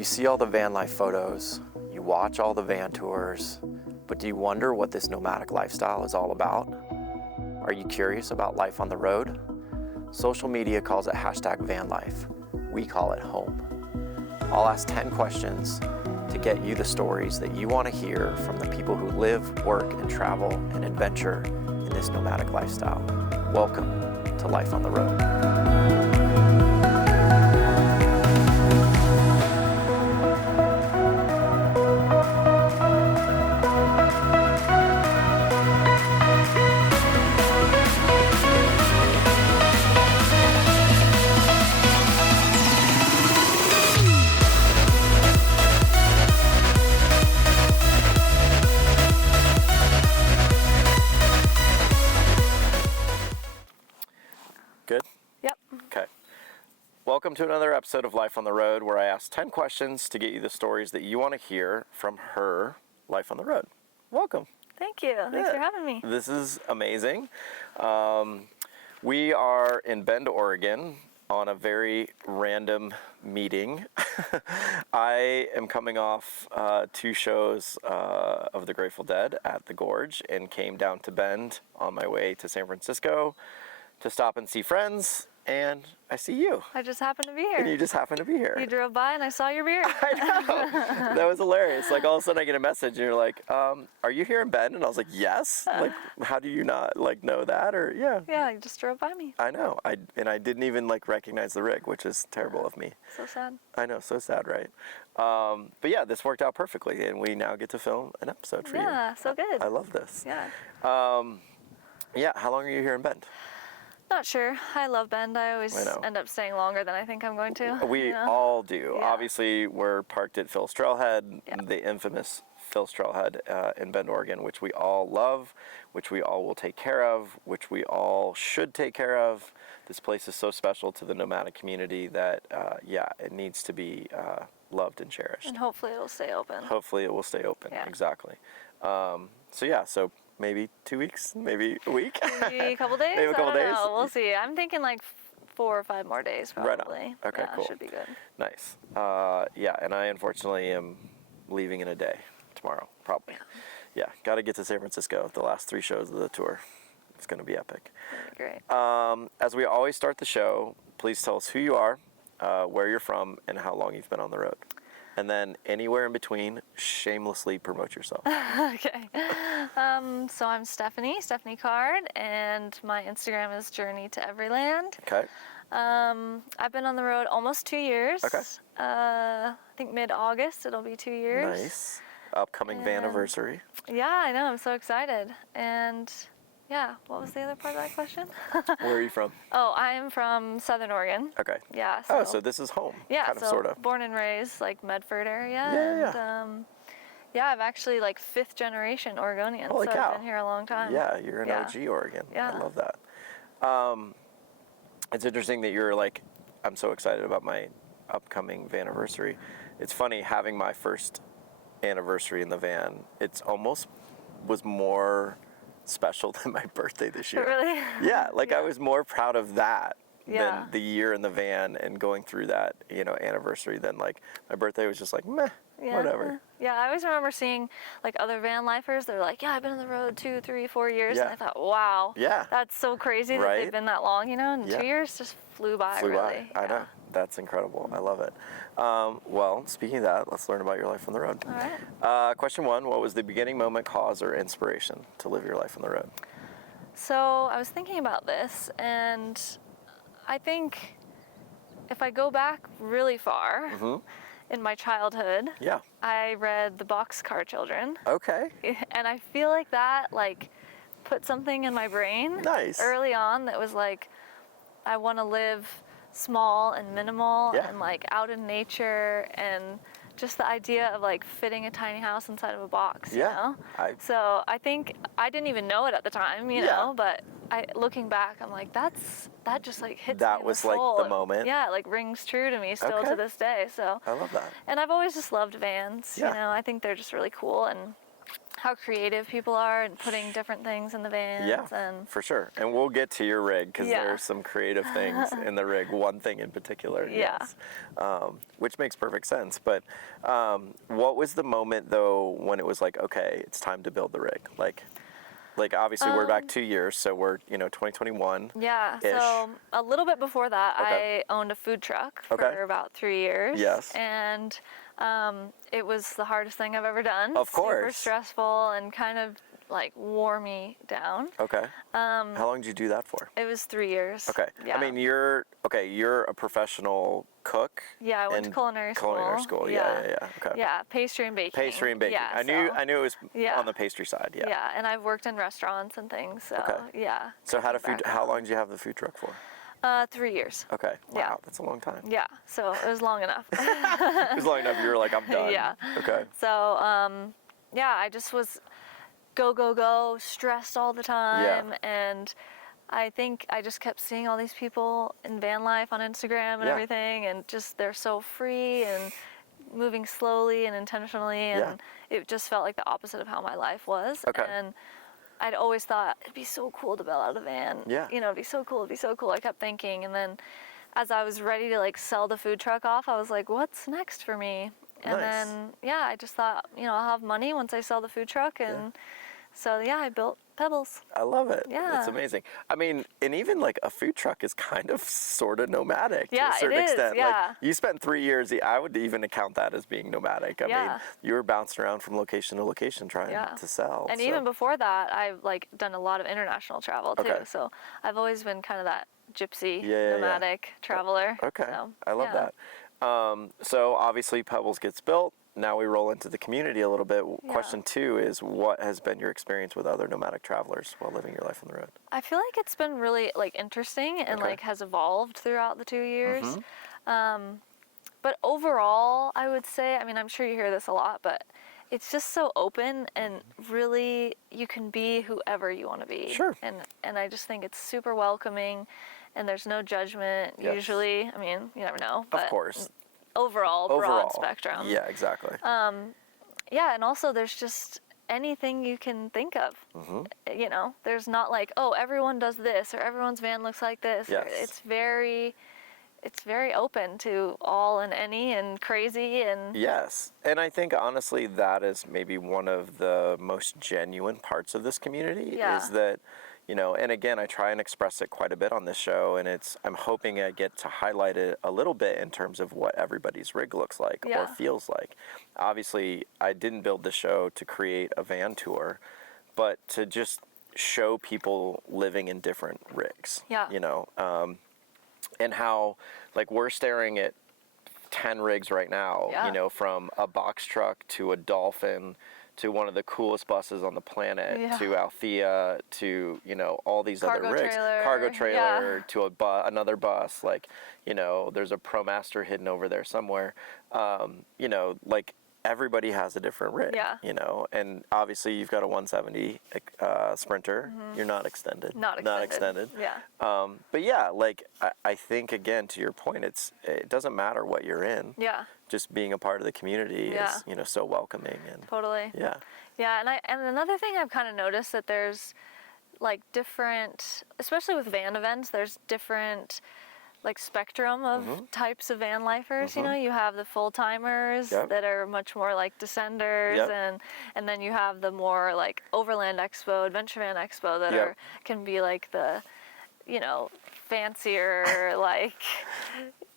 You see all the van life photos, you watch all the van tours, but do you wonder what this nomadic lifestyle is all about? Are you curious about life on the road? Social media calls it #vanlife. We call it home. I'll ask 10 questions to get you the stories that you want to hear from the people who live, work, and travel and adventure in this nomadic lifestyle. Welcome to Life on the Road. Good? Yep. Okay. Welcome to another episode of Life on the Road, where I ask 10 questions to get you the stories that you want to hear from her life on the road. Welcome. Thank you. Thanks for having me. This is amazing. We are in Bend, Oregon on a very random meeting. I am coming off 2 shows of the Grateful Dead at the Gorge and came down to Bend on my way to San Francisco to stop and see friends, and I see you. I just happened to be here. And you just happen to be here. You drove by and I saw your beard. I know. That was hilarious. Like all of a sudden I get a message and you're like, are you here in Bend? And I was like, yes. Like, how do you not like know that? Or yeah. Yeah, you just drove by me. I know. I didn't even like recognize the rig, which is terrible of me. So sad. I know, so sad, right? But yeah, this worked out perfectly, and we now get to film an episode for you. Yeah, so good. I love this. Yeah. Yeah, how long are you here in Bend? Not sure. I love Bend. I always end up staying longer than I think I'm going to. We all do. Yeah. Obviously, we're parked at Phil's Trailhead, Yeah. the infamous Phil's Trailhead in Bend, Oregon, which we all love, which we all will take care of, which we all should take care of. This place is so special to the nomadic community that, it needs to be loved and cherished. And hopefully it'll stay open. Hopefully it will stay open, Yeah. exactly. So maybe 2 weeks, maybe a week. Maybe a couple days? Maybe a couple I don't days. know. We'll see. I'm thinking like 4 or 5 more days probably. Right on. Okay, yeah, cool. Should be good. Nice. And I unfortunately am leaving in a day, tomorrow, probably. Yeah, got to get to San Francisco, the last 3 shows of the tour. It's going to be epic. That'd be great. As we always start the show, please tell us who you are, where you're from, and how long you've been on the road. And then anywhere in between, shamelessly promote yourself. Okay. So I'm Stephanie Card, and my Instagram is Journey to Everyland. Okay. I've been on the road almost 2 years. Okay. I think mid-August it'll be 2 years. Nice. Upcoming van-iversary. Yeah, I know. I'm so excited. And yeah, what was the other part of that question? Where are you from? Oh, I am from Southern Oregon. Okay. Yeah. So this is home. Yeah, kind of, so sort of. born and raised like Medford area. Yeah. And, I'm actually like 5th generation Oregonian. Holy so cow. I've been here a long time. Yeah, you're an OG Oregon. Yeah. I love that. It's interesting that you're like, I'm so excited about my upcoming van-iversary. It's funny having my first anniversary in the van. It's almost was more special than my birthday this year. Really? Yeah, like Yeah. I was more proud of that Yeah. than the year in the van and going through that, anniversary than like my birthday was just like, meh, whatever. Yeah, I always remember seeing like other van lifers. They're like, yeah, I've been on the road 2, 3, 4 years. Yeah. And I thought, wow. Yeah. That's so crazy that Right? they've been that long, and Yeah. 2 years just flew by, Flew really. by. I know. That's incredible. I love it. Well, speaking of that, let's learn about your life on the road. All right. Question 1, what was the beginning moment, cause, or inspiration to live your life on the road? So I was thinking about this, and I think if I go back really far in my childhood, Yeah. I read The Boxcar Children. Okay. And I feel like that put something in my brain Nice. early on that was like, I want to live small and minimal Yeah. and like out in nature, and just the idea of like fitting a tiny house inside of a box, you know? So I think I didn't even know it at the time, you know, but looking back, I'm like, that just like hits me That in was the like soul. the moment. Yeah, it like rings true to me still Okay. to this day. So I love that. and I've always just loved vans, Yeah. I think they're just really cool, and how creative people are and putting different things in the vans. Yeah, and for sure. And we'll get to your rig because there's some creative things in the rig, one thing in particular. Yeah. Yes. Which makes perfect sense. But what was the moment, though, when it was like, okay, it's time to build the rig? Like obviously we're back 2 years, so we're, 2021. Yeah, so a little bit before that, I owned a food truck for about 3 years. Yes. And it was the hardest thing I've ever done. Of course. Super stressful and kind of like wore me down. Okay. How long did you do that for? It was 3 years. Okay. Yeah. I mean, you're a professional cook. Yeah, I went to culinary school. Culinary school. Yeah. Okay. Yeah, pastry and baking. Pastry and baking. Yeah, I knew it was on the pastry side. Yeah. Yeah, and I've worked in restaurants and things. So yeah. So how long did you have the food truck for? 3 years. Okay. Wow, that's a long time. Yeah, so it was long enough. It was long enough. You were like, I'm done. Yeah. Okay. So I just was go, stressed all the time, and I think I just kept seeing all these people in van life on Instagram and everything, and just they're so free and moving slowly and intentionally, and it just felt like the opposite of how my life was. Okay. And I'd always thought it'd be so cool to build out a van. Yeah. It'd be so cool. I kept thinking, and then as I was ready to like sell the food truck off, I was like, what's next for me? And then I just thought, I'll have money once I sell the food truck, and so I built Pebbles. I love it. Yeah. It's amazing. I mean, and even like a food truck is kind of sort of nomadic to a certain extent. Yeah. Like you spent 3 years, I would even account that as being nomadic. I mean, you were bouncing around from location to location trying to sell. And even before that, I've like done a lot of international travel too. Okay. So I've always been kind of that gypsy, nomadic traveler. Okay. So, I love that. So obviously Pebbles gets built. Now we roll into the community a little bit. Yeah. Question 2 is, what has been your experience with other nomadic travelers while living your life on the road? I feel like it's been really like interesting and like has evolved throughout the 2 years. But overall, I would say, I mean, I'm sure you hear this a lot, but it's just so open and really you can be whoever you want to be. Sure. And I just think it's super welcoming and there's no judgment usually. I mean, you never know. But of course. Overall, broad spectrum. Yeah, exactly. And also there's just anything you can think of. There's not like, oh, everyone does this or everyone's van looks like this. Yes. It's very open to all and any and crazy and yes. And I think honestly that is maybe one of the most genuine parts of this community is that and again, I try and express it quite a bit on this show, and I'm hoping I get to highlight it a little bit in terms of what everybody's rig looks like or feels like. Obviously, I didn't build the show to create a van tour, but to just show people living in different rigs, and how, like, we're staring at 10 rigs right now, from a box truck to a Dolphin to one of the coolest buses on the planet, to Althea, to, all these other rigs. Cargo trailer, to another bus. Like, there's a ProMaster hidden over there somewhere. Like, everybody has a different rig, and obviously you've got a 170 Sprinter. You're not extended. Not extended. Yeah. But yeah, like, I think, again, to your point, it doesn't matter what you're in. Yeah. Just being a part of the community is, so welcoming. And totally. Yeah. Yeah, and another thing I've kind of noticed that there's like different, especially with van events, there's different like spectrum of types of van lifers. You have the full timers that are much more like descenders, and then you have the more like overland expo, adventure van expo that can be like the fancier like.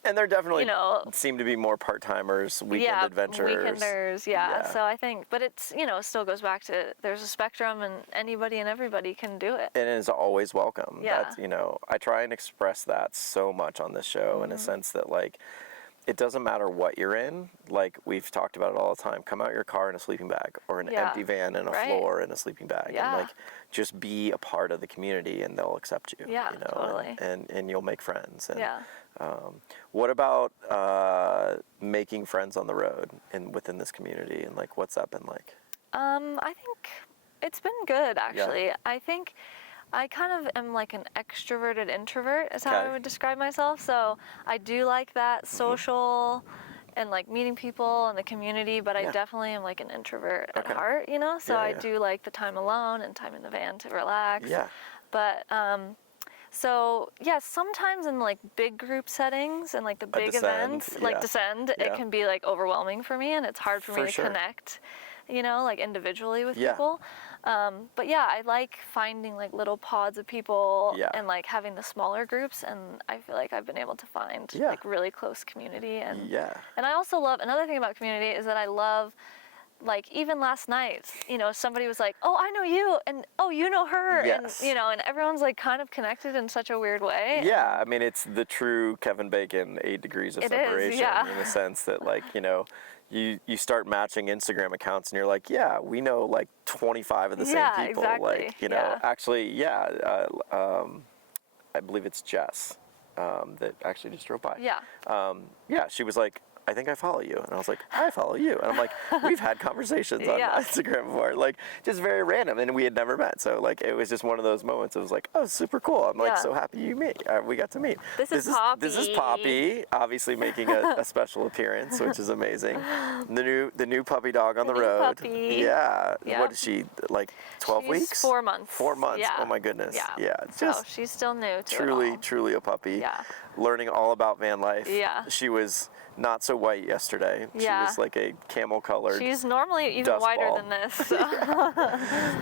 And there definitely seem to be more part-timers, weekend adventurers. Weekenders, So I think, but it's, it still goes back to there's a spectrum and anybody and everybody can do it. And it is always welcome. Yeah. That's, I try and express that so much on this show in a sense that, like, it doesn't matter what you're in. Like, we've talked about it all the time. Come out your car in a sleeping bag or an empty van and a floor in a sleeping bag. Yeah. And, like, just be a part of the community and they'll accept you. Yeah, totally. And you'll make friends. And, what about making friends on the road and within this community, and like what's that been like? I think it's been good actually. I think I kind of am like an extroverted introvert is how I would describe myself. So I do like that social and like meeting people and the community, but I definitely am like an introvert at heart, you know? So I do like the time alone and time in the van to relax. Yeah. But so yeah, sometimes in like big group settings and like the big events, like Descend, it can be like overwhelming for me, and it's hard for me to connect, you know, like individually with people. But yeah, I like finding like little pods of people and like having the smaller groups, and I feel like I've been able to find like really close community. And and I also love, another thing about community is that I love, like even last night, you know, somebody was like, oh, I know you, and oh, you know her, and you know, and everyone's like kind of connected in such a weird way. Yeah, I mean, it's the true Kevin Bacon 8 degrees of separation in the sense that, like, you know, you start matching Instagram accounts and you're like, yeah, we know like 25 of the same people. Exactly. Like, you know, actually, I believe it's Jess that actually just drove by. Yeah, she was like, I think I follow you. And I was like, I follow you. And I'm like, we've had conversations on Instagram before, like just very random. And we had never met. So like, it was just one of those moments. It was like, oh, super cool. I'm like, so happy we got to meet. This is Poppy. This is Poppy, obviously making a special appearance, which is amazing. The new puppy dog on the road. Puppy. Yeah. What is she, like 12 weeks? 4 months. 4 months. Yeah. Oh my goodness. Yeah. Just she's still new to truly a puppy. Yeah. Learning all about van life. Yeah. She was not so white yesterday. She was like a camel colored. She's normally even whiter than this. So.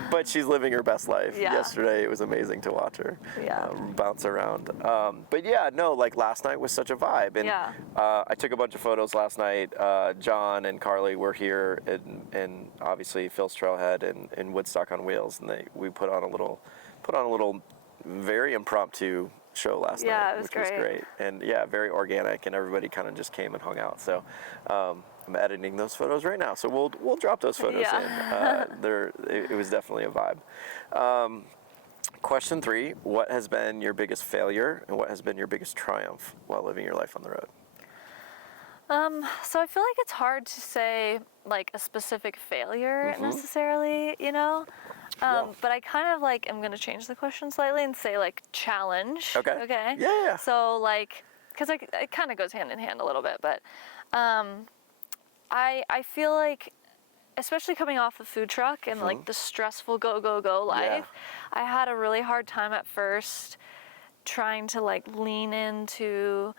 But she's living her best life. Yesterday it was amazing to watch her bounce around. But yeah, no, like last night was such a vibe. And I took a bunch of photos last night. John and Carly were here, and obviously Phil's Trailhead and Woodstock on Wheels, and we put on a little very impromptu show last night, which was great. And yeah, very organic, and everybody kind of just came and hung out. So I'm editing those photos right now, so we'll drop those photos in. It was definitely a vibe. Question 3, what has been your biggest failure and what has been your biggest triumph while living your life on the road? So I feel like it's hard to say like a specific failure necessarily, you know? But I kind of like, I'm going to change the question slightly and say like challenge. Okay. Yeah. So like, because it kind of goes hand in hand a little bit, but I feel like, especially coming off the food truck and like the stressful go life, I had a really hard time at first trying to like lean into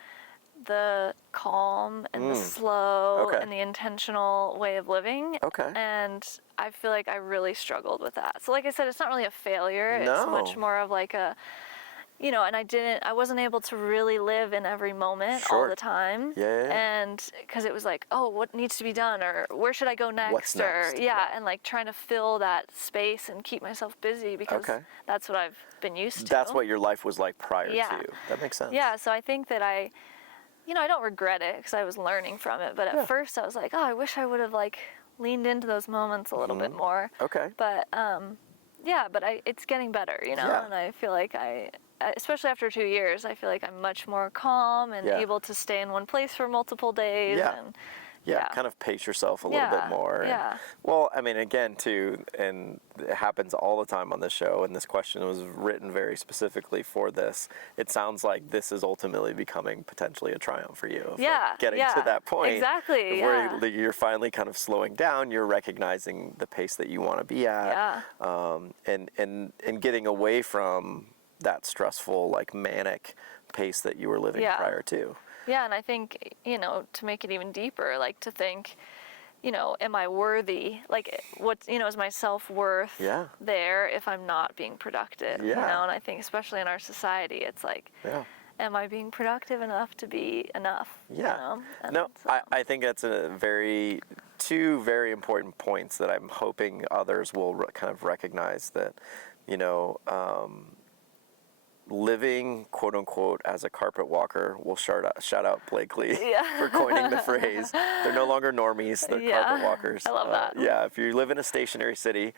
the calm and the slow and the intentional way of living. And I feel like I really struggled with that. So like I said, it's not really a failure. It's much more of like a, you know, and I wasn't able to really live in every moment all the time. And because it was like, oh, what needs to be done, or where should I go next? What's next? And like trying to fill that space and keep myself busy because that's what I've been used to. That's what your life was like prior to. That makes sense. Yeah, so I think that I don't regret it because I was learning from it. But at first I was like, oh, I wish I would have like leaned into those moments a little bit more. But it's getting better, you know, and I feel like especially after 2 years, I feel like I'm much more calm and able to stay in one place for multiple days. Kind of pace yourself a little bit more. Well, I mean, again, too, and it happens all the time on this show, and this question was written very specifically for this. It sounds like this is ultimately becoming potentially a triumph for you. Like getting to that point. Exactly. Where you're finally kind of slowing down, you're recognizing the pace that you want to be at. And getting away from that stressful, like manic pace that you were living prior to. Yeah, and I think, you know, to make it even deeper, like to think, you know, am I worthy? Like, is my self-worth there if I'm not being productive? You know, and I think especially in our society, it's like, am I being productive enough to be enough? You know? No, I think that's two very important points that I'm hoping others will kind of recognize that, you know, living, quote unquote, as a carpet walker, we'll shout out Blakely for coining the phrase. They're no longer normies, they're carpet walkers. I love that. If you live in a stationary city,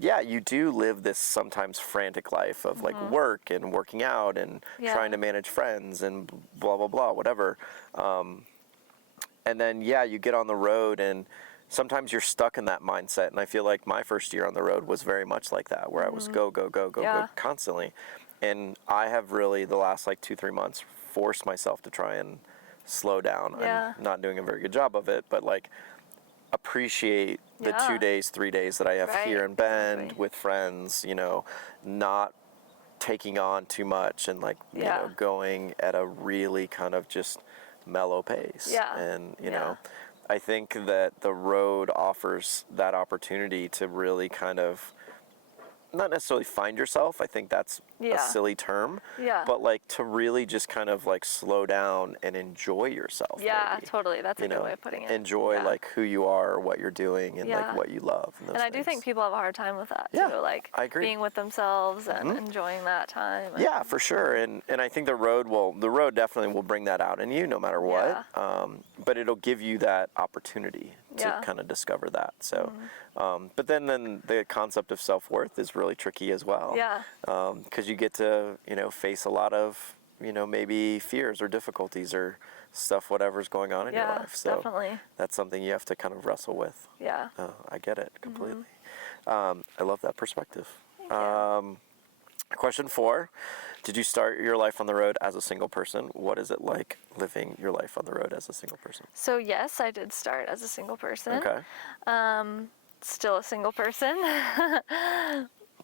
you do live this sometimes frantic life of like work and working out and trying to manage friends and blah, blah, blah, whatever. And then, you get on the road and sometimes you're stuck in that mindset. And I feel like my first year on the road was very much like that, where I was go constantly. And I have really, the last like 2-3 months, forced myself to try and slow down. Yeah. I'm not doing a very good job of it, but like appreciate the 2 days, 3 days that I have here in Bend with friends, you know, not taking on too much and like, you know, going at a really kind of just mellow pace. Yeah. And, you know, I think that the road offers that opportunity to really kind of not necessarily find yourself. I think that's a silly term. Yeah. But like to really just kind of like slow down and enjoy yourself. Yeah, maybe. Totally. That's a good way of putting it. Enjoy like who you are, what you're doing, and like what you love. And I do think people have a hard time with that too. Like I agree. Being with themselves and enjoying that time. Yeah, for sure. And I think the road definitely will bring that out in you no matter what. But it'll give you that opportunity to kind of discover that. So, but then the concept of self-worth is really tricky as well. Yeah. Because you get to, you know, face a lot of, you know, maybe fears or difficulties or stuff, whatever's going on in your life. So definitely. That's something you have to kind of wrestle with. Yeah. I get it completely. I love that perspective. Question 4. Did you start your life on the road as a single person? What is it like living your life on the road as a single person? So yes, I did start as a single person. Okay. Still a single person.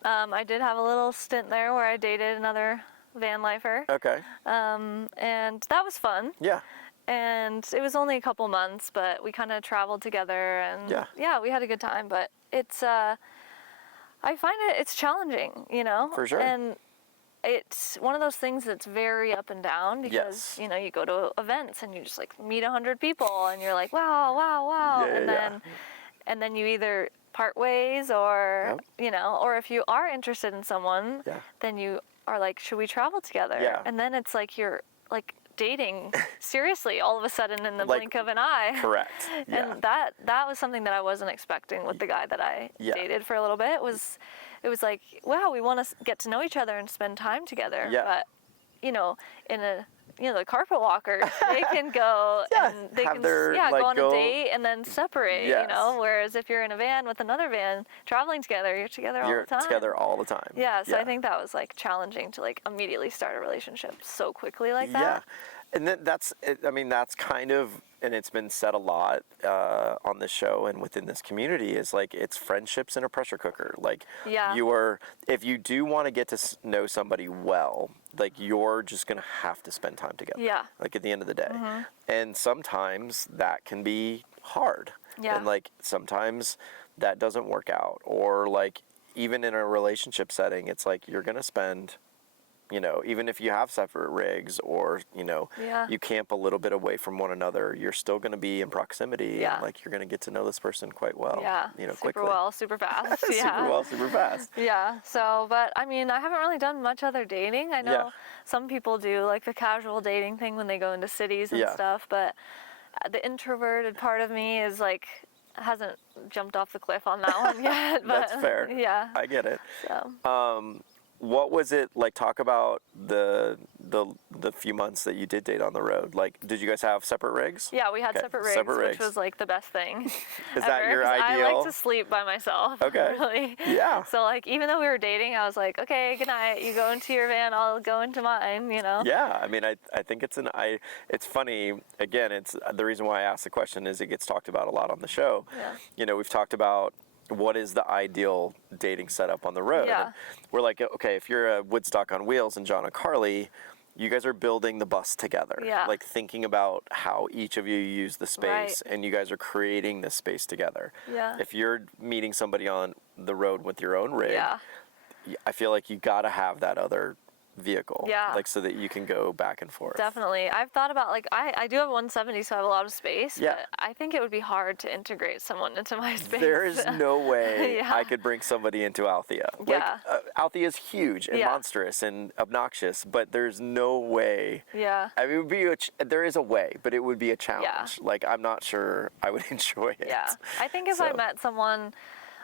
I did have a little stint there where I dated another van lifer. Okay. And that was fun. Yeah. And it was only a couple months, but we kind of traveled together and we had a good time. But it's, I find it's challenging, you know? For sure. And it's one of those things that's very up and down because, you know, you go to events and you just like meet 100 people and you're like, wow. And then you either part ways or, you know, or if you are interested in someone, then you are like, should we travel together? Yeah. And then it's like you're like dating seriously all of a sudden in the blink of an eye. Correct. Yeah. And that was something that I wasn't expecting with the guy that I dated for a little bit. It was like, wow, we want to get to know each other and spend time together. Yeah. But, you know, the carpet walkers, they can go and they can go on a date and then separate, you know, whereas if you're in a van with another van traveling together, you're together all the time. You're together all the time. Yeah, so I think that was like challenging to like immediately start a relationship so quickly like that. Yeah. And then that's kind of, and it's been said a lot on this show and within this community, is like it's friendships in a pressure cooker. Like if you do want to get to know somebody well, like you're just going to have to spend time together. Yeah. Like at the end of the day. And sometimes that can be hard. Yeah. And like sometimes that doesn't work out. Or like even in a relationship setting, it's like you're going to spend, you know, even if you have separate rigs or, you know, you camp a little bit away from one another, you're still going to be in proximity and like you're going to get to know this person quite well, you know, quickly. Super well, super fast. Super well, super fast. Yeah. So, but I mean, I haven't really done much other dating. I know some people do like the casual dating thing when they go into cities and stuff, but the introverted part of me is like, hasn't jumped off the cliff on that one yet. But, that's fair. Yeah. I get it. So. What was it like? Talk about the few months that you did date on the road. Like, did you guys have separate rigs? Yeah, we had separate rigs, which was like the best thing. Is that your ideal? I like to sleep by myself. Okay. Really. Yeah. So like, even though we were dating, I was like, okay, good night. You go into your van, I'll go into mine. You know. Yeah, I mean, I think it's funny. Again, it's the reason why I asked the question is it gets talked about a lot on the show. Yeah. You know, we've talked about what is the ideal dating setup on the road. Yeah. And we're like, okay, if you're a Woodstock on Wheels and John and Carly, you guys are building the bus together. Yeah. Like thinking about how each of you use the space and you guys are creating this space together. Yeah. If you're meeting somebody on the road with your own rig, I feel like you gotta have that other vehicle, like so that you can go back and forth. Definitely. I've thought about like I do have a 170, so I have a lot of space, but I think it would be hard to integrate someone into my space. There is no way I could bring somebody into Althea. Like Althea is huge and monstrous and obnoxious, but there's no way. Yeah. I mean, it would be there is a way, but it would be a challenge. Yeah. Like I'm not sure I would enjoy it. Yeah. I think if I met someone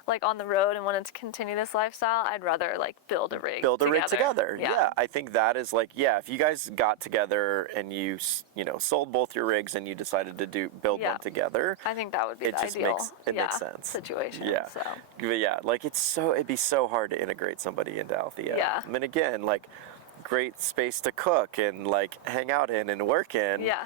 like on the road and wanted to continue this lifestyle, I'd rather like build a rig together. Yeah. I think that is like, if you guys got together and you know, sold both your rigs and you decided to build one together, I think that would be the ideal makes sense. Situation. Yeah. So. Yeah. Like it'd be so hard to integrate somebody into Althea. Yeah. I mean, again, like great space to cook and like hang out in and work in. Yeah.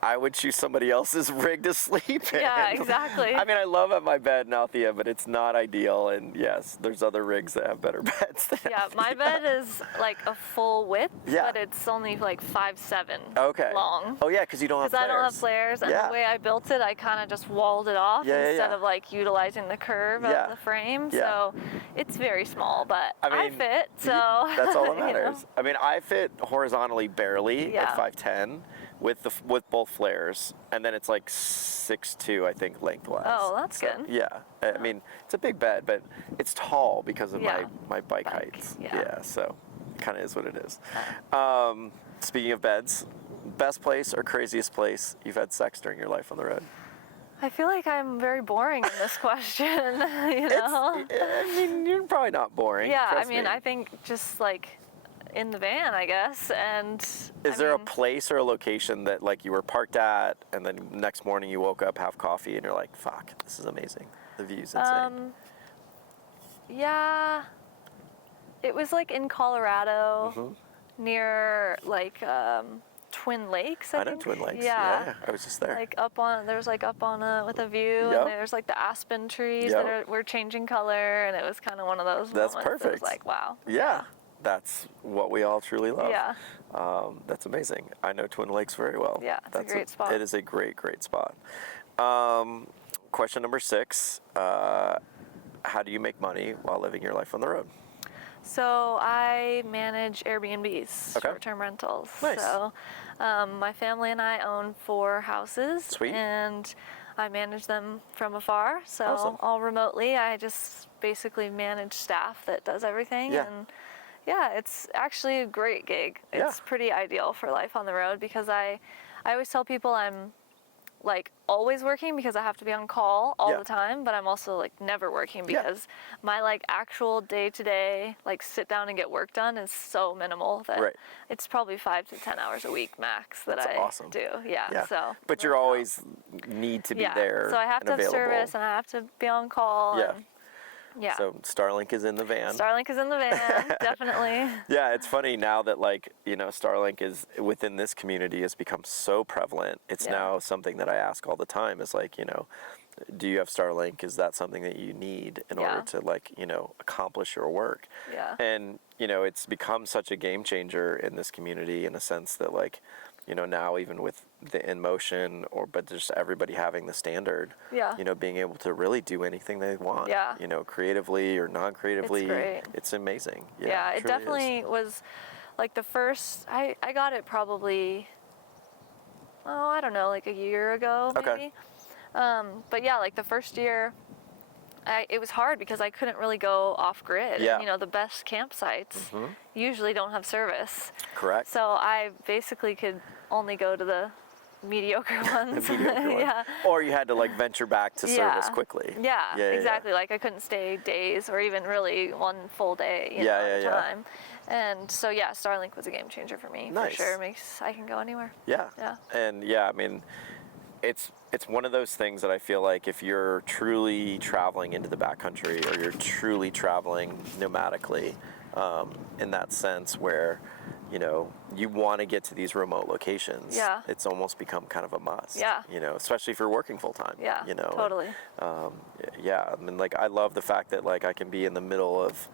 I would choose somebody else's rig to sleep in. Yeah, exactly. I mean, I love my bed in Althea, but it's not ideal. And yes, there's other rigs that have better beds than Althea. My bed is like a full width, but it's only like 5'7" long. Oh yeah, because you don't have flares. Because I don't have flares, and the way I built it, I kind of just walled it off instead of like utilizing the curve of the frame. So it's very small, but I fit. So that's all that matters. I mean, I fit horizontally barely at 5'10". With both flares, and then it's like 6'2", I think, lengthwise. Oh, that's good. Yeah, I mean, it's a big bed, but it's tall because of my bike heights. Yeah, so it kind of is what it is. Speaking of beds, best place or craziest place you've had sex during your life on the road? I feel like I'm very boring in this question, you know? I mean, you're probably not boring. Yeah, I mean, I think just like in the van, I guess. And is there a place or a location that like you were parked at, and then next morning you woke up, have coffee, and you're like, fuck, this is amazing. The view's insane. Yeah, it was like in Colorado, near like Twin Lakes. I know think. Twin Lakes. Yeah, I was just there. Like there's like up on with a view, and there's like the aspen trees that were changing color, and it was kind of one of those That's moments. Perfect. It was like, wow. Yeah. That's what we all truly love. Yeah. That's amazing. I know Twin Lakes very well. Yeah, it's a great spot. It is a great, great spot. Question number 6. How do you make money while living your life on the road? So I manage Airbnbs, short-term rentals. Nice. So my family and I own 4 houses. Sweet. And I manage them from afar. So awesome. All remotely. I just basically manage staff that does everything. Yeah. And yeah, it's actually a great gig. It's pretty ideal for life on the road, because I always tell people I'm like always working because I have to be on call all the time, but I'm also like never working because my like actual day-to-day like sit down and get work done is so minimal that it's probably 5 to 10 hours a week max that I do. Yeah. So but you're always need to be there. So I have to have service, and I have to be on call. Yeah. Yeah. So Starlink is in the van. Starlink is in the van, definitely. Yeah, it's funny now that like, you know, Starlink is within this community has become so prevalent. It's now something that I ask all the time is like, you know, do you have Starlink? Is that something that you need in order to like, you know, accomplish your work? Yeah. And, you know, it's become such a game changer in this community in a sense that like, you know, now even with the InMotion but just everybody having the standard, you know, being able to really do anything they want, you know, creatively or non-creatively. It's great. It's amazing. Yeah, it definitely was like the first, I got it probably, I don't know, like a year ago maybe. But yeah, like the first year, it was hard because I couldn't really go off grid. Yeah. And, you know, the best campsites usually don't have service. Correct. So I basically could only go to the mediocre ones. Yeah. Or you had to like venture back to service quickly. Yeah, exactly. Like I couldn't stay days or even really one full day at a time. And so yeah, Starlink was a game changer for me. For sure. I can go anywhere. Yeah. And I mean, it's one of those things that I feel like if you're truly traveling into the backcountry or you're truly traveling nomadically, in that sense where, you know, you want to get to these remote locations. It's almost become kind of a must. You know, especially if you're working full time. You know. Totally. And, I mean, like I love the fact that like I can be in the middle of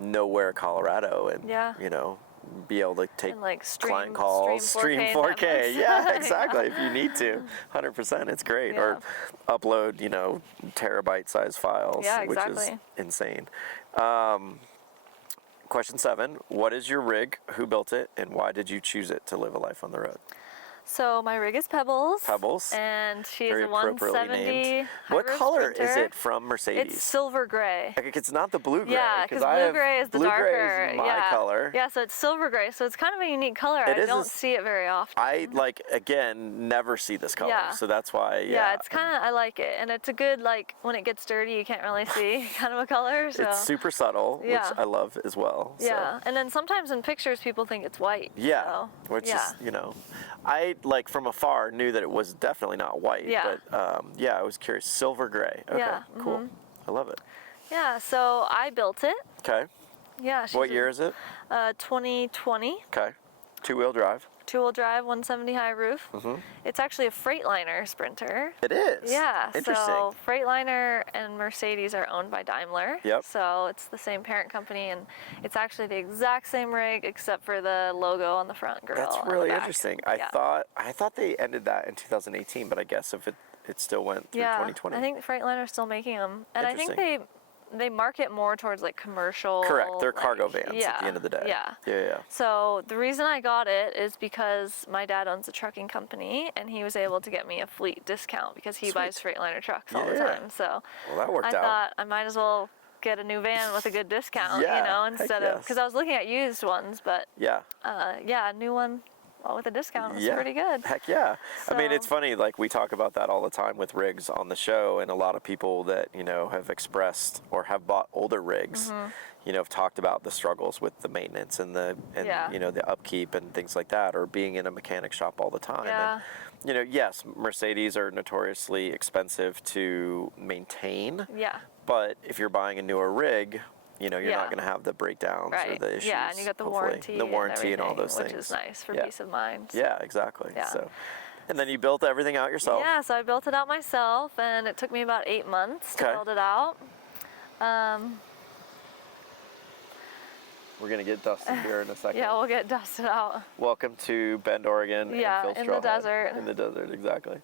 nowhere, Colorado, and you know, be able to take like client calls, stream 4K. Yeah, exactly. If you need to, 100%, it's great. Or upload, you know, terabyte-sized files, which is insane. Question 7, what is your rig, who built it, and why did you choose it to live a life on the road? So my rig is Pebbles. Pebbles. And she is Very a 170. What color is it from Mercedes? It's silver gray. Like, it's not the blue gray. Yeah, because blue gray is the darker. Blue gray is my color. Yeah, so it's silver gray. So it's kind of a unique color. I don't see it very often. I, like, again, never see this color. So that's why, Yeah, it's kind of, I like it. And it's a good, like, when it gets dirty, you can't really see kind of a color. So. It's super subtle, which I love as well. Yeah, and then sometimes in pictures, people think it's white. Yeah, which is, you know, I, like, from afar knew that it was definitely not white, but I was curious. Silver gray. Okay, cool. I love it. Yeah, so I built it. Okay. Yeah. What year is it? 2020. Okay. 2-wheel drive. two-wheel drive, 170 high roof. It's actually a Freightliner Sprinter. It is? Yeah. Interesting. So Freightliner and Mercedes are owned by Daimler. Yep. So it's the same parent company, and it's actually the exact same rig except for the logo on the front grille. That's really interesting. I thought they ended that in 2018, but I guess if it still went through 2020. I think Freightliner is still making them, and I think they market more towards like commercial. Correct. They're cargo vans at the end of the day. Yeah. So the reason I got it is because my dad owns a trucking company, and he was able to get me a fleet discount because he buys Freightliner trucks all the time. So that worked out. I thought I might as well get a new van with a good discount, you know, instead of, because I was looking at used ones, but a new one with a discount was pretty good. Heck yeah. So, I mean, it's funny, like we talk about that all the time with rigs on the show, and a lot of people that, you know, have expressed or have bought older rigs, you know, have talked about the struggles with the maintenance and you know, the upkeep and things like that, or being in a mechanic shop all the time. And, you know, yes, Mercedes are notoriously expensive to maintain. But if you're buying a newer rig, you know, you're not going to have the breakdowns or the issues. Yeah, and you got the warranty and all those things. Which is nice for peace of mind. Yeah, exactly. So, and then you built everything out yourself? Yeah, so I built it out myself, and it took me about 8 months to build it out. We're going to get dusted here in a second. Yeah, we'll get dusted out. Welcome to Bend, Oregon. Yeah, in the desert. In the desert, exactly.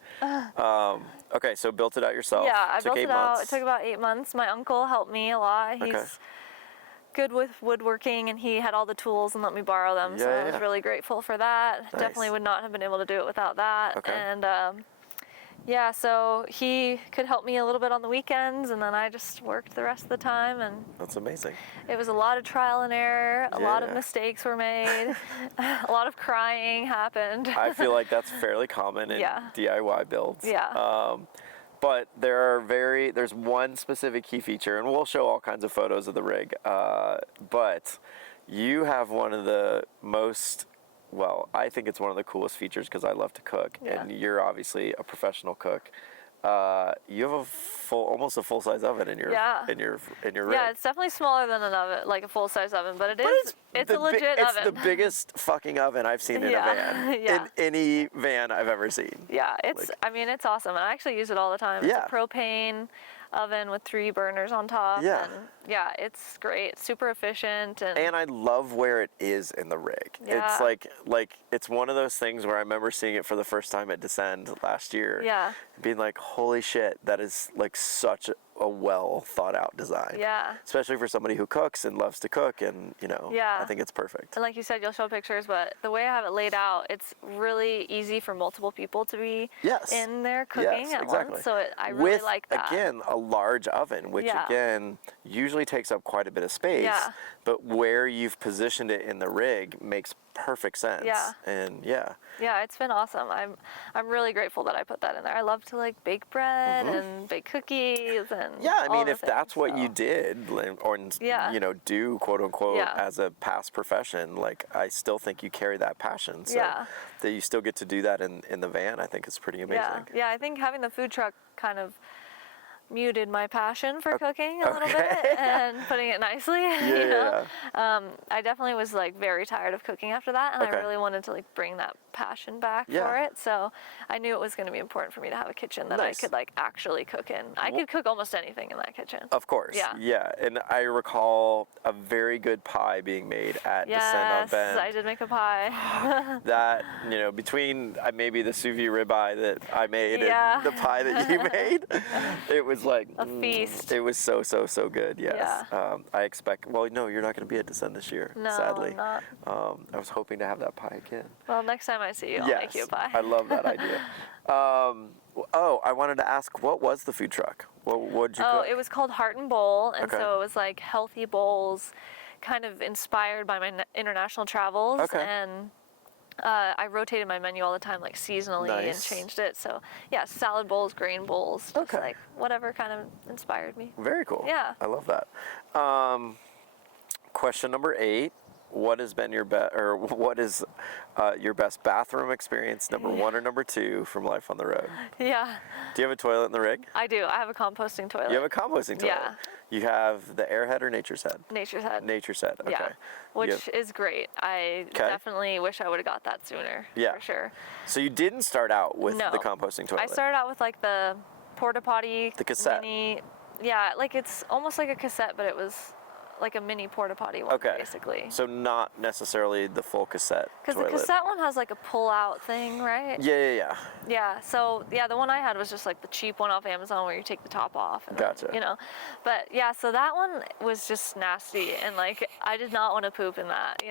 Okay, so built it out yourself. Yeah, I built it out. It took about 8 months. My uncle helped me a lot. He's good with woodworking, and he had all the tools and let me borrow them. So I was really grateful for that. Nice. Definitely would not have been able to do it without that. And yeah, so he could help me a little bit on the weekends, and then I just worked the rest of the time. And that's amazing. It was a lot of trial and error. A lot of mistakes were made. A lot of crying happened. I feel like that's fairly common in DIY builds. But there's one specific key feature, and we'll show all kinds of photos of the rig. But you have one of the most, well, I think it's one of the coolest features because I love to cook, and you're obviously a professional cook. You have almost a full-size oven in your rig. Yeah, it's definitely smaller than an oven, like a full-size oven, but it's a legit oven. It's the biggest fucking oven I've seen in a van, in any van I've ever seen. Yeah, I mean, it's awesome. I actually use it all the time. It's a propane oven with 3 burners on top. And it's great. It's super efficient. And I love where it is in the rig. It's like it's one of those things where I remember seeing it for the first time at Descend last year. Being like, holy shit, that is like such a well thought out design. Especially for somebody who cooks and loves to cook, and you know, I think it's perfect. And like you said, you'll show pictures, but the way I have it laid out, it's really easy for multiple people to be in there cooking at once. So I really like that. Again, a large oven, which again usually takes up quite a bit of space. But where you've positioned it in the rig makes perfect sense. And it's been awesome. I'm really grateful that I put that in there. I love to like bake bread and bake cookies and I mean, if that's what you did, or you know, do quote unquote as a past profession, like I still think you carry that passion. So that you still get to do that in the van, I think is pretty amazing. I think having the food truck kind of muted my passion for cooking a little bit, and putting it nicely. You know? I definitely was like very tired of cooking after that, and I really wanted to like bring that passion back for it. So I knew it was going to be important for me to have a kitchen that I could like actually cook in. I could cook almost anything in that kitchen. Of course. And I recall a very good pie being made at Descend on Bend. Yes, I did make a pie. That, you know, between maybe the sous vide ribeye that I made and the pie that you made, it was like a feast. It was so good. I expect, well, no, you're not going to be at Descend this year, sadly. I'm not. I was hoping to have that pie again. Well, next time I see you, I'll make you a pie. I love that idea. I wanted to ask, what was the food truck? What'd you cook? It was called Heart and Bowl, and so it was like healthy bowls, kind of inspired by my international travels. And I rotated my menu all the time, like seasonally, and changed it. So salad bowls, grain bowls, just like whatever kind of inspired me. Very cool. Yeah. I love that. Question number 8. what has been your what is your best bathroom experience, number 1 or number 2 from life on the road? Yeah. Do you have a toilet in the rig? I do. I have a composting toilet. You have a composting toilet? Yeah. You have the Airhead or Nature's Head? Nature's Head. Nature's Head, okay. Yeah. Which is great. I definitely wish I would have got that sooner. Yeah. For sure. So you didn't start out with the composting toilet? I started out with like the porta potty. The cassette. Mini, yeah, like it's almost like a cassette, but it was like a mini porta potty one, basically. So not necessarily the full cassette Because toilet. the cassette one has like a pull-out thing, right? Yeah. Yeah, so the one I had was just like the cheap one off Amazon where you take the top off. And gotcha. Then, but yeah, so that one was just nasty, and like I did not want to poop in that,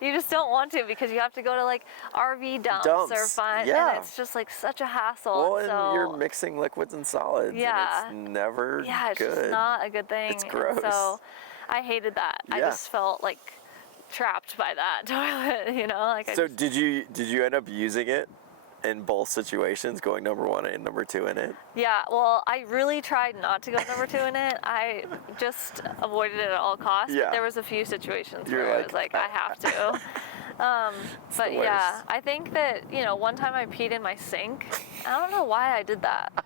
You just don't want to because you have to go to like RV dumps. Or find, and it's just like such a hassle. Well, and you're mixing liquids and solids, and it's never good. Yeah, it's just not a good thing. It's gross. And so I hated that. I just felt like trapped by that toilet, So did you end up using it in both situations, going number 1 and number 2 in it? Yeah, well, I really tried not to go number 2 in it. I just avoided it at all costs. Yeah. There was a few situations where I was like, I have to. But yeah, I think that, one time I peed in my sink. I don't know why I did that.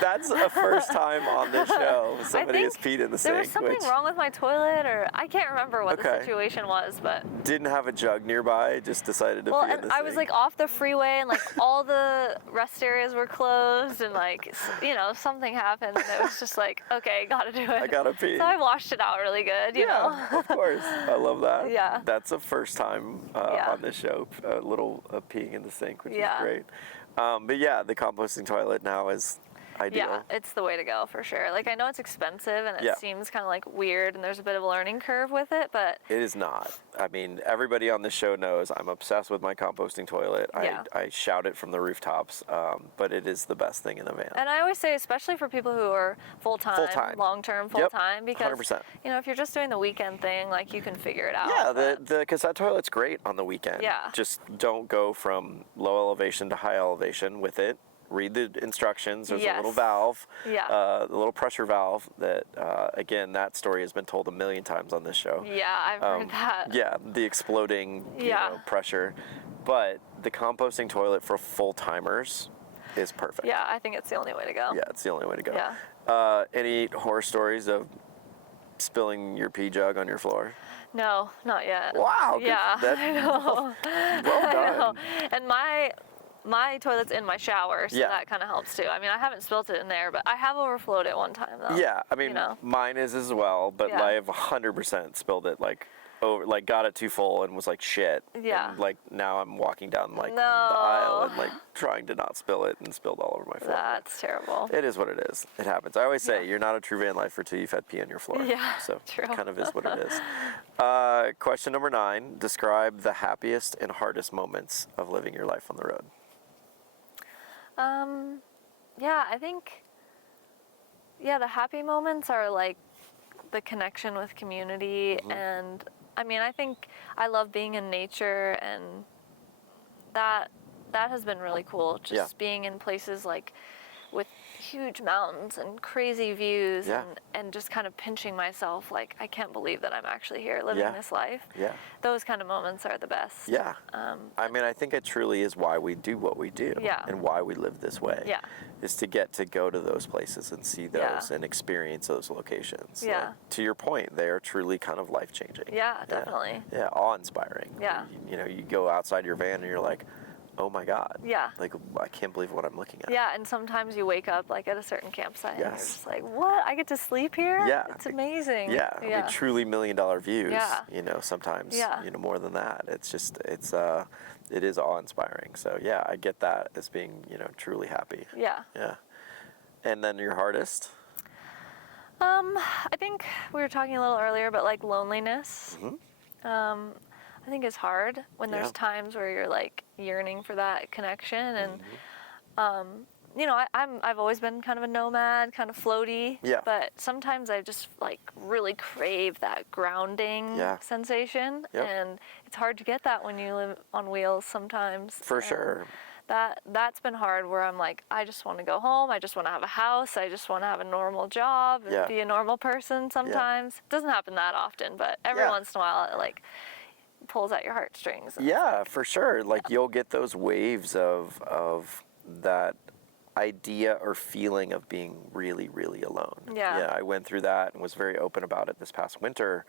That's the first time on this show somebody has peed in the sink. There was something wrong with my toilet, or I can't remember what the situation was, but didn't have a jug nearby, just decided to pee in the sink. I was like off the freeway, and like all the rest areas were closed, and like something happened, and it was just like, okay, gotta do it. I gotta pee. So I washed it out really good, you know. Of course, I love that. Yeah, that's the first time on this show, a little peeing in the sink, which is great. But yeah, the composting toilet now is ideal. Yeah, it's the way to go for sure. Like I know it's expensive and it seems kind of like weird and there's a bit of a learning curve with it, but it is not. I mean, everybody on this show knows I'm obsessed with my composting toilet. I shout it from the rooftops, but it is the best thing in the van. And I always say, especially for people who are full-time. Long-term, full-time, because 100%. If you're just doing the weekend thing, like you can figure it out. Yeah, the cassette toilet's great on the weekend. Yeah. Just don't go from low elevation to high elevation with it. Read the instructions. There's a little valve, the little pressure valve that, again, that story has been told a million times on this show. Yeah, I've heard that. Yeah, the exploding pressure. But the composting toilet for full-timers is perfect. Yeah, I think it's the only way to go. Yeah, it's the only way to go. Yeah. Any horror stories of spilling your pee jug on your floor? No, not yet. Wow. Yeah, I know. Well done. I know. And my toilet's in my shower, so that kind of helps too. I mean, I haven't spilt it in there, but I have overflowed it one time though. Yeah, I mean, mine is as well, but I have 100% spilled it, got it too full and was like shit. Yeah. And like now I'm walking down the aisle and like trying to not spill it and spilled all over my floor. That's terrible. It is what it is. It happens. I always say you're not a true van lifer till you've had pee on your floor. Yeah. So true. It kind of is what it is. Question number 9: describe the happiest and hardest moments of living your life on the road. I think, the happy moments are like the connection with community, and I mean, I think I love being in nature, and that has been really cool, just being in places like with huge mountains and crazy views, and just kind of pinching myself like, I can't believe that I'm actually here living this life. Yeah. Those kind of moments are the best. Yeah. I mean, I think it truly is why we do what we do and why we live this way. Yeah. Is to get to go to those places and see those and experience those locations. Yeah. Like, to your point, they are truly kind of life-changing. Yeah, definitely. Yeah, awe-inspiring. Yeah. You go outside your van and you're like, oh my God. Yeah. Like, I can't believe what I'm looking at. Yeah, and sometimes you wake up like at a certain campsite and you're just like, what? I get to sleep here? Yeah. It's amazing. Yeah. I mean, truly $1 million views. Yeah. Sometimes, more than that. It's just, it is awe-inspiring. So yeah, I get that as being, truly happy. Yeah. Yeah. And then your hardest? I think we were talking a little earlier about like loneliness. I think it's hard when there's times where you're like yearning for that connection, and I've always been kind of a nomad, kind of floaty. Yeah. But sometimes I just like really crave that grounding sensation, and it's hard to get that when you live on wheels sometimes. For sure. that's been hard, where I'm like, I just want to go home. I just want to have a house. I just want to have a normal job and be a normal person sometimes. It doesn't happen that often, but every once in a while it like pulls at your heartstrings. Yeah, like, for sure. Like you'll get those waves of that idea or feeling of being really, really alone. Yeah, I went through that and was very open about it this past winter.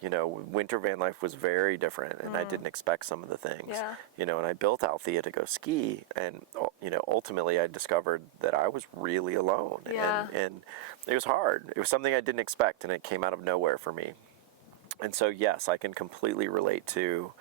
You know, winter van life was very different, and I didn't expect some of the things. You know, and I built Althea to go ski, and you know, ultimately I discovered that I was really alone, and it was hard. It was something I didn't expect, and it came out of nowhere for me. And so, yes, I can completely relate to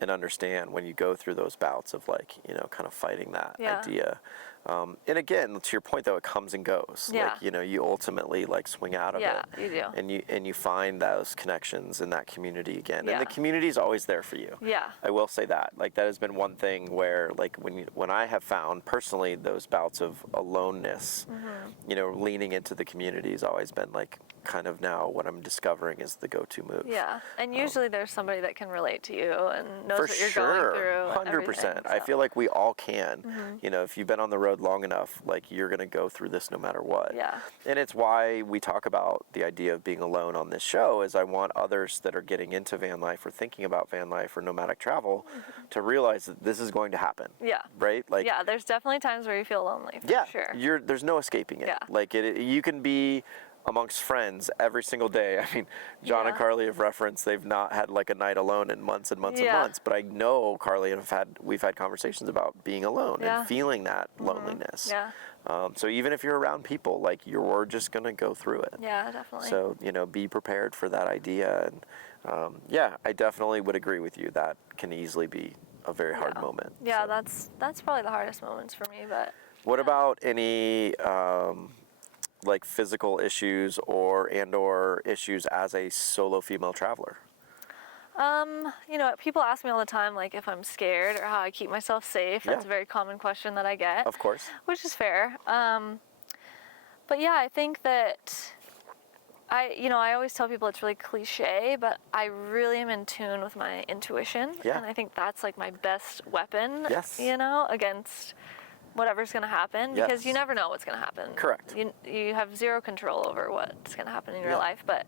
and understand when you go through those bouts of like, you know, kind of fighting that idea. And again, to your point though, it comes and goes. Like, you know, you ultimately like swing out of it. You do. And you find those connections in that community again. And the community is always there for you. I will say that. Like that has been one thing where like when I have found personally those bouts of aloneness, you know, leaning into the community has always been like kind of now what I'm discovering is the go-to move. And usually there's somebody that can relate to you and knows what you're going through. 100%. So. I feel like we all can. You know, if you've been on the road long enough, like you're going to go through this no matter what. And it's why we talk about the idea of being alone on this show, is I want others that are getting into van life or thinking about van life or nomadic travel to realize that this is going to happen. Right? Like there's definitely times where you feel lonely, for sure. There's no escaping it. Like you can be amongst friends every single day. I mean, John and Carly have referenced they've not had like a night alone in months and months and months, but I know Carly and we've had conversations about being alone and feeling that loneliness. So even if you're around people, like you're just gonna go through it. Definitely. So, you know, be prepared for that idea. And I definitely would agree with you. That can easily be a very hard moment. That's probably the hardest moments for me. But what about any like physical issues or issues as a solo female traveler? You know, people ask me all the time, like if I'm scared or how I keep myself safe. That's a very common question that I get. Of course. Which is fair. But yeah, I think that I always tell people it's really cliche, but I really am in tune with my intuition. And I think that's like my best weapon, you know, against whatever's going to happen, because you never know what's going to happen. Correct. You have zero control over what's going to happen in your life, but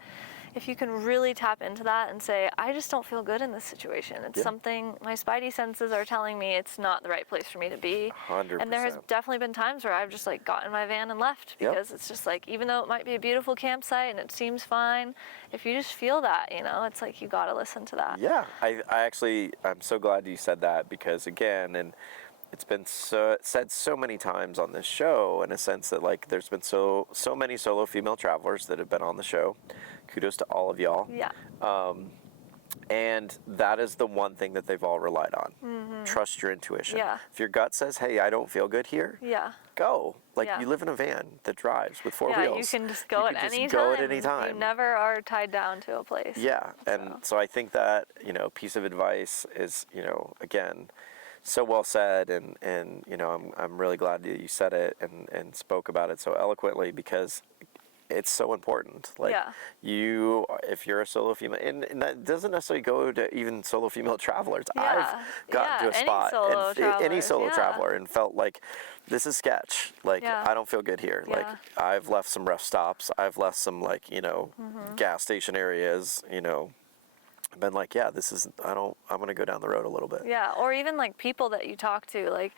if you can really tap into that and say, I just don't feel good in this situation. It's something, my spidey senses are telling me it's not the right place for me to be. 100%. And there has definitely been times where I've just like got in my van and left, because it's just like, even though it might be a beautiful campsite and it seems fine, if you just feel that, you know, it's like you got to listen to that. I'm so glad you said that, because again, and it's been said so many times on this show, in a sense that like there's been so many solo female travelers that have been on the show. Kudos to all of y'all. And that is the one thing that they've all relied on. Trust your intuition. If your gut says, hey, I don't feel good here, go. Like you live in a van that drives with four wheels. You can just go at any time. You never are tied down to a place. And so I think that, you know, piece of advice is, you know, again, so well said, and you know, I'm really glad that you said it and spoke about it so eloquently, because it's so important. Like if you're a solo female, and that doesn't necessarily go to even solo female travelers. I've gotten to a spot, any solo traveler, and felt like this is sketch. Like I don't feel good here. Like I've left some rough stops. I've left some like, you know, gas station areas, you know. Been like, I'm gonna go down the road a little bit. Or even like people that you talk to, like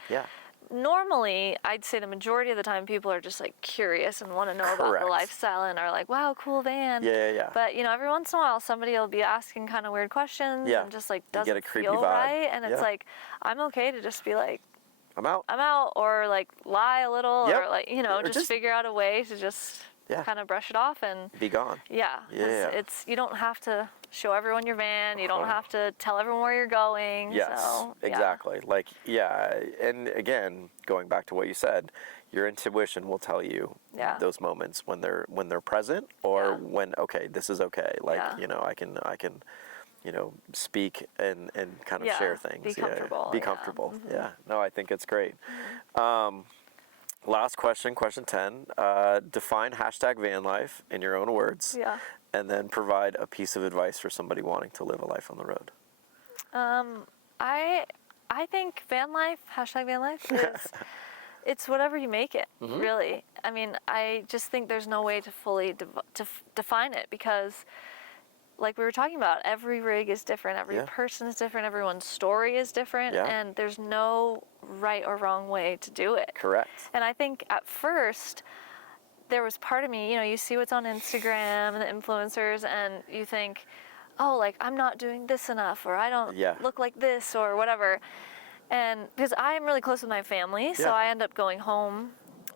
normally I'd say the majority of the time people are just like curious and want to know about the lifestyle and are like, wow, cool van. But you know, every once in a while somebody will be asking kind of weird questions and just like doesn't feel right, and it's like, I'm okay to just be like, I'm out, or like lie a little, or like, you know, just figure out a way to just kind of brush it off and be gone. It's you don't have to show everyone your van. You don't have to tell everyone where you're going. Exactly. Like, and again, going back to what you said, your intuition will tell you those moments when they're present, or when, okay, this is okay. Like, you know, I can, you know, speak and kind of share things. Be comfortable. Be comfortable. No, I think it's great. Last question, question 10. Define #vanlife in your own words. And then provide a piece of advice for somebody wanting to live a life on the road. I I think van life, hashtag van life, is it's whatever you make it, really. I mean, I just think there's no way to fully define it because, like we were talking about, every rig is different, every person is different, everyone's story is different, and there's no right or wrong way to do it. Correct. And I think at first, there was part of me, you know, you see what's on Instagram and the influencers, and you think, oh, like, I'm not doing this enough, or I don't look like this, or whatever. And because I am really close with my family, so I end up going home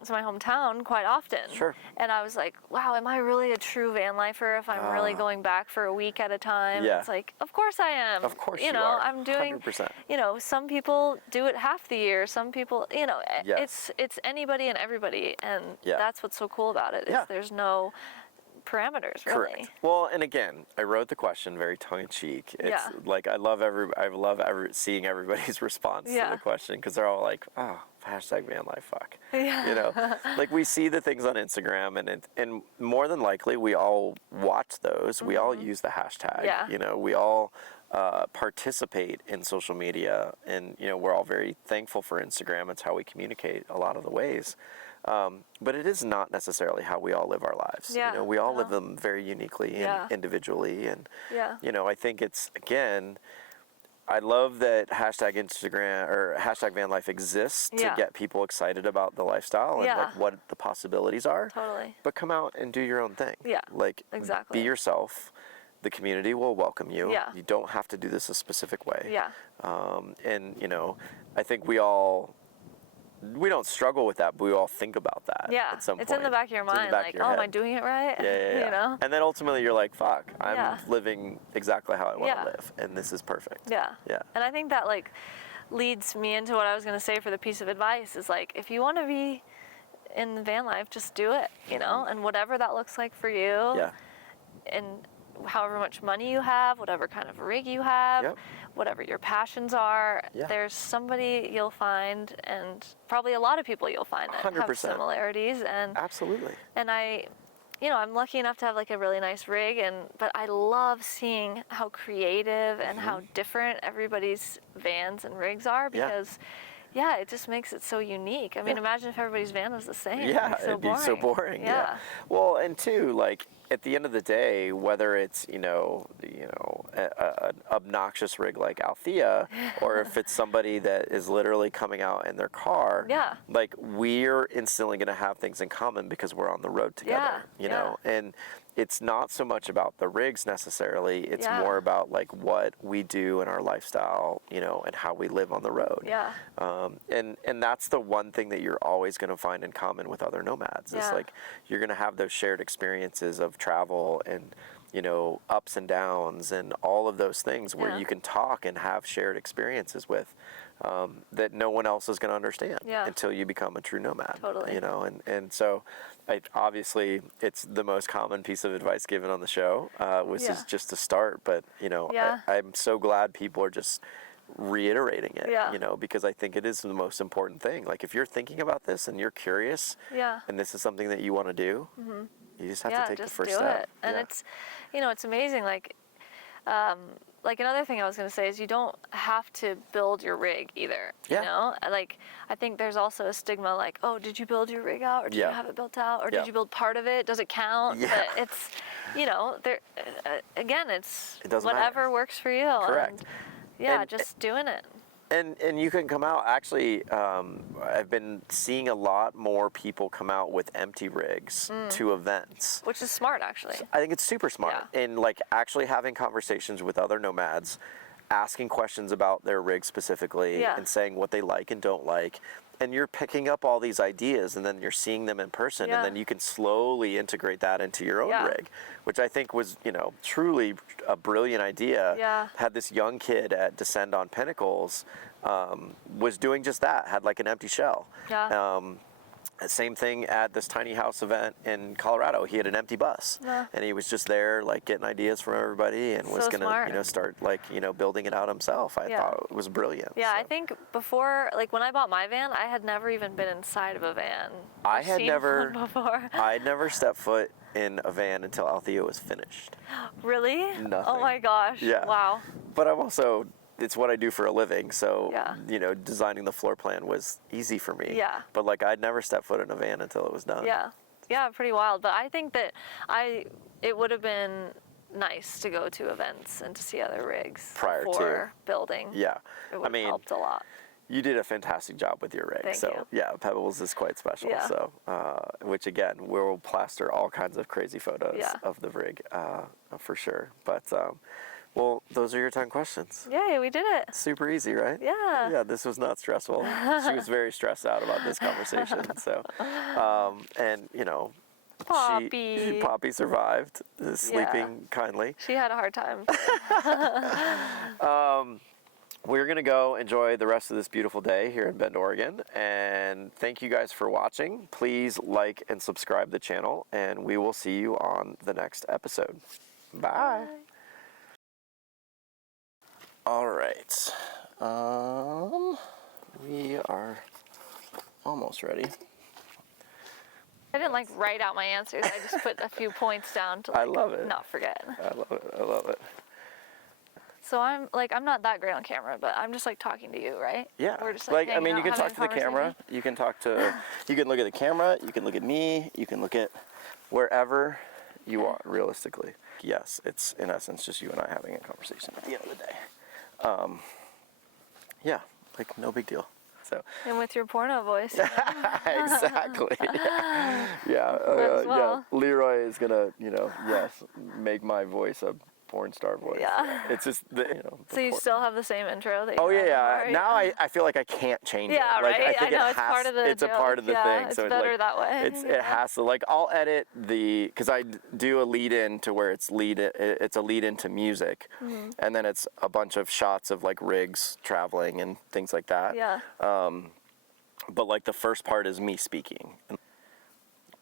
to my hometown quite often. Sure. And I was like, wow, am I really a true van lifer if I'm really going back for a week at a time? Yeah. It's like, of course I am. Of course you know, are. I'm doing, 100%. you know, some people do it half the year, some people, you know, it's anybody and everybody, and that's what's so cool about it, is there's no parameters, really. Correct. Well, and again, I wrote the question very tongue-in-cheek. It's like I love seeing everybody's response to the question, because they're all like, "Oh, hashtag van life, fuck." You know, like we see the things on Instagram, and more than likely we all watch those. We all use the hashtag. You know, we all participate in social media, and you know, we're all very thankful for Instagram. It's how we communicate a lot of the ways. But it is not necessarily how we all live our lives. You know, we all live them very uniquely and individually. And, you know, I think it's, again, I love that hashtag Instagram or hashtag van life exists to get people excited about the lifestyle and like what the possibilities are. Totally. But come out and do your own thing. Yeah. Like, exactly. be yourself. The community will welcome you. Yeah. You don't have to do this a specific way. Yeah. And, you know, I think we don't struggle with that, but we all think about that at some point. It's in the back of your mind, like, oh, am I doing it right? Yeah. You know? And then ultimately you're like, fuck, I'm living exactly how I want to live, and this is perfect. Yeah. Yeah. And I think that, like, leads me into what I was going to say for the piece of advice is, like, if you want to be in the van life, just do it, you know? And whatever that looks like for you, and however much money you have, whatever kind of rig you have, whatever your passions are, there's somebody you'll find, and probably a lot of people you'll find that 100%. have similarities. And absolutely. And you know, I'm lucky enough to have like a really nice rig, but I love seeing how creative and how different everybody's vans and rigs are, because it just makes it so unique. I mean, imagine if everybody's van was the same. Yeah, it'd be so boring. Yeah. Well, and two, like, at the end of the day, whether it's, you know, an obnoxious rig like Althea, or if it's somebody that is literally coming out in their car, like, we're instantly going to have things in common because we're on the road together, you know, and it's not so much about the rigs necessarily, it's more about like what we do in our lifestyle, you know, and how we live on the road. And that's the one thing that you're always going to find in common with other nomads. It's like you're going to have those shared experiences of travel and, you know, ups and downs and all of those things where you can talk and have shared experiences with that no one else is going to understand until you become a true nomad. Totally. You know, and so obviously it's the most common piece of advice given on the show, which is just to start. But, you know, I'm so glad people are just reiterating it, you know, because I think it is the most important thing. Like, if you're thinking about this and you're curious and this is something that you want to do, you just have to take the first step. And it's, you know, it's amazing. Like another thing I was going to say is you don't have to build your rig either, you know? Like, I think there's also a stigma like, oh, did you build your rig out, or did you have it built out, or did you build part of it? Does it count? But it's, you know, there, again, it whatever matter. Works for you. Correct. And, just doing it. And you can come out, actually, I've been seeing a lot more people come out with empty rigs to events. Which is smart, actually. I think it's super smart. And like actually having conversations with other nomads, asking questions about their rig specifically, and saying what they like and don't like. And you're picking up all these ideas, and then you're seeing them in person, and then you can slowly integrate that into your own rig, which I think was, you know, truly a brilliant idea. Had this young kid at Descend on Pinnacles, was doing just that, had like an empty shell. Same thing at this tiny house event in Colorado. He had an empty bus, and he was just there, like, getting ideas from everybody, and was gonna, you know, start, like, you know, building it out himself. I thought it was brilliant. Yeah, so. I think before, like, when I bought my van, I had never even been inside of a van. I had never stepped foot in a van until Althea was finished. Really? Nothing. Oh my gosh. Yeah. Wow. But I'm also it's what I do for a living. So, you know, designing the floor plan was easy for me. Yeah. But like, I'd never step foot in a van until it was done. Yeah. Yeah, pretty wild. But I think that it would have been nice to go to events and to see other rigs before building. Yeah. It would have helped a lot. You did a fantastic job with your rig. Thank you. Yeah, Pebbles is quite special. Yeah. So, which again, we'll plaster all kinds of crazy photos of the rig for sure. But, well, those are your 10 questions. Yay, we did it. Super easy, right? Yeah. Yeah, this was not stressful. She was very stressed out about this conversation. So, and you know, Poppy survived, sleeping kindly. She had a hard time. We're going to go enjoy the rest of this beautiful day here in Bend, Oregon. And thank you guys for watching. Please like and subscribe the channel, and we will see you on the next episode. Bye. All right. We are almost ready. I didn't like write out my answers. I just put a few points down to I love it. not forget. I love it. I love it. So I'm not that great on camera, but I'm just like talking to you, right? Yeah. We're just like I mean, you can talk to the camera. You can talk to. You can look at the camera. You can look at me. You can look at wherever you want. Realistically, yes. It's in essence just you and I having a conversation at the end of the day. Yeah. Like no big deal. So. And with your porno voice. Exactly. Yeah. Yeah. Leroy is gonna, you know, make my voice a porn star voice. Yeah. It's just the, you know. So you still have the same intro that you Oh yeah. before? Now I feel like I can't change it. Yeah, Like, right. I think know it's part of the. It's a part of the thing. It's so better like, that way. It has to. Like I'll edit because I do a lead in to where it's a lead into music, and then it's a bunch of shots of like rigs traveling and things like that. Yeah. But like the first part is me speaking.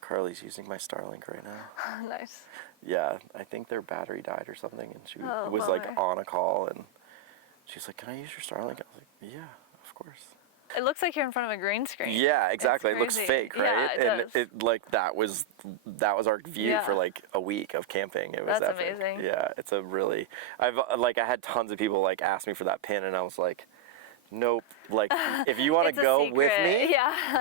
Carly's using my Starlink right now. Nice. Yeah, I think their battery died or something, and she was bummer. like on a call, and she's like, "Can I use your Starlink?" I was like, "Yeah, of course." It looks like you're in front of a green screen. Yeah, exactly. It looks fake, right? Yeah, and it like that was our view for like a week of camping. It was That's epic. amazing. Yeah, it's a really. I had tons of people like ask me for that pin, and I was like, nope. Like, if you want to go with me,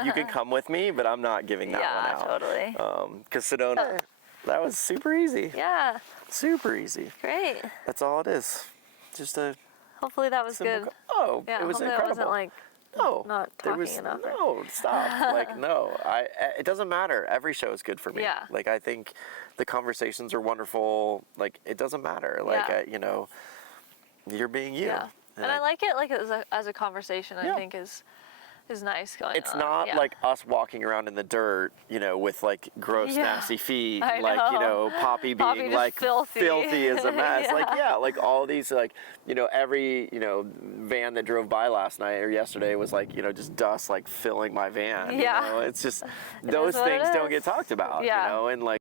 you can come with me, but I'm not giving that one out. Yeah, totally. Because Sedona, that was super easy. Yeah. Super easy. Great. That's all it is. Just a. Hopefully that was good. Oh, yeah, it was incredible. It wasn't like not talking enough. No, stop. Like, no. It doesn't matter. Every show is good for me. Yeah. Like, I think the conversations are wonderful. Like, it doesn't matter. Like, you know, you're being you. Yeah. And I like it like as a conversation. I think is nice going. It's not like us walking around in the dirt, you know, with like gross, nasty feet, like you know, Poppy being like filthy as a mess. Like all these like, you know, every van that drove by last night or yesterday was like, you know, just dust like filling my van. You know? It's just those things don't get talked about. You know, and like.